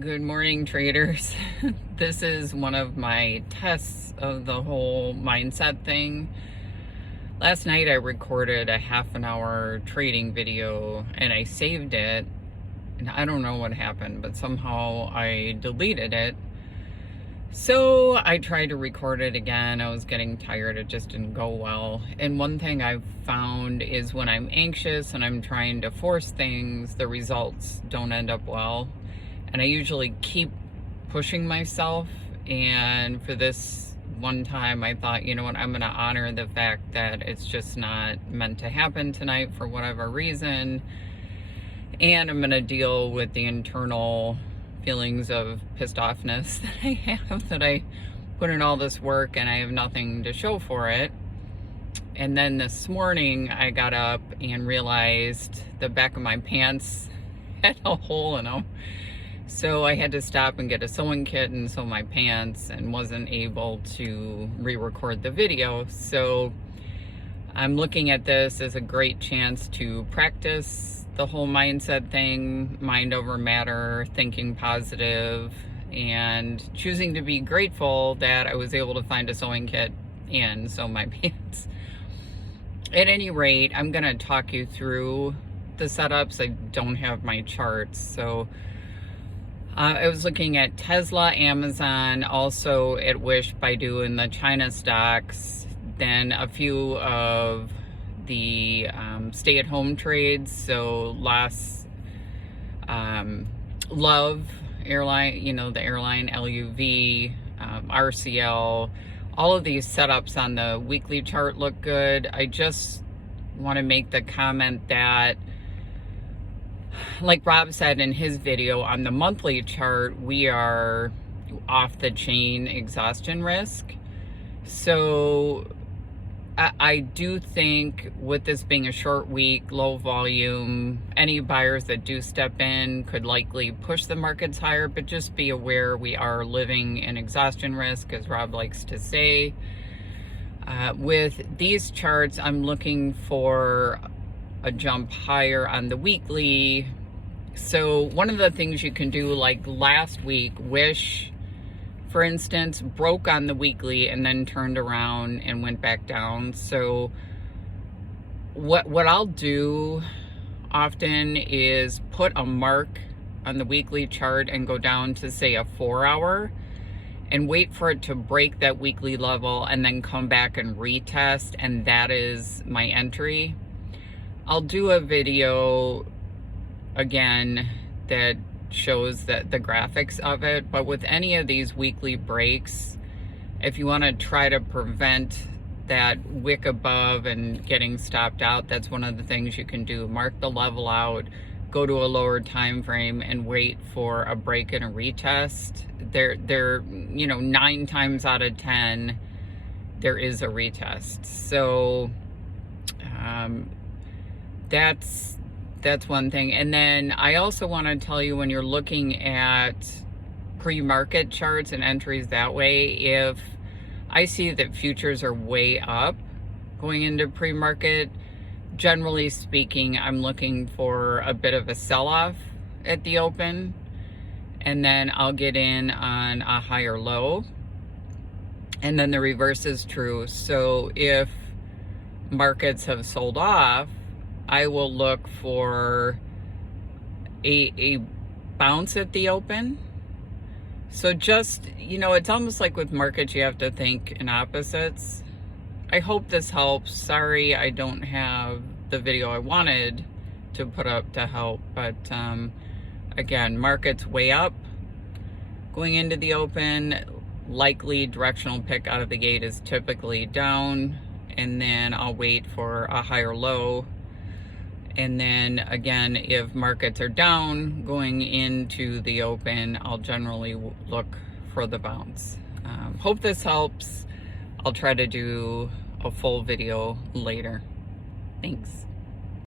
Good morning, traders. This is one of my tests of the whole mindset thing. Last night I recorded a half an hour trading video and I saved it, and I don't know what happened, but somehow I deleted it. So I tried to record it again. I was getting tired. It just didn't go well. And one thing I've found is when I'm anxious and I'm trying to force things, the results don't end up well. And I usually keep pushing myself. And for this one time, I thought, you know what, I'm going to honor the fact that it's just not meant to happen tonight for whatever reason. And I'm going to deal with the internal feelings of pissed offness that I have, that I put in all this work and I have nothing to show for it. And then this morning I got up and realized the back of my pants had a hole in them. So I had to stop and get a sewing kit and sew my pants, and wasn't able to re-record the video. So I'm looking at this as a great chance to practice the whole mindset thing, mind over matter, thinking positive, and choosing to be grateful that I was able to find a sewing kit and sew my pants. At any rate, I'm going to talk you through the setups. I don't have my charts, so I was looking at Tesla, Amazon, also at Wish, Baidu, and the China stocks, then a few of the stay-at-home trades, so Love Airline, you know, the airline, LUV, RCL, all of these setups on the weekly chart look good. I just want to make the comment that, like Rob said in his video, on the monthly chart, we are off the chain exhaustion risk. So I do think with this being a short week, low volume, any buyers that do step in could likely push the markets higher, but just be aware we are living in exhaustion risk, as Rob likes to say. With these charts, I'm looking for a jump higher on the weekly. So one of the things you can do, like last week, Wish, for instance, broke on the weekly and then turned around and went back down. So what I'll do often is put a mark on the weekly chart and go down to, say, a 4-hour, and wait for it to break that weekly level and then come back and retest, and that is my entry. I'll do a video again that shows that the graphics of it, but with any of these weekly breaks, if you want to try to prevent that wick above and getting stopped out, that's one of the things you can do. Mark the level out, go to a lower time frame, and wait for a break and a retest. There, you know, 9 times out of 10 there is a retest. So that's one thing. And then I also want to tell you, when you're looking at pre-market charts and entries that way, if I see that futures are way up going into pre-market, generally speaking, I'm looking for a bit of a sell-off at the open, and then I'll get in on a higher low. And then the reverse is true. So if markets have sold off, I will look for a bounce at the open. So just, you know, it's almost like with markets, you have to think in opposites. I hope this helps. Sorry, I don't have the video I wanted to put up to help, but again, markets way up going into the open. Likely directional pick out of the gate is typically down, and then I'll wait for a higher low. And then again, if markets are down going into the open, I'll generally look for the bounce. Hope this helps. I'll try to do a full video later. Thanks.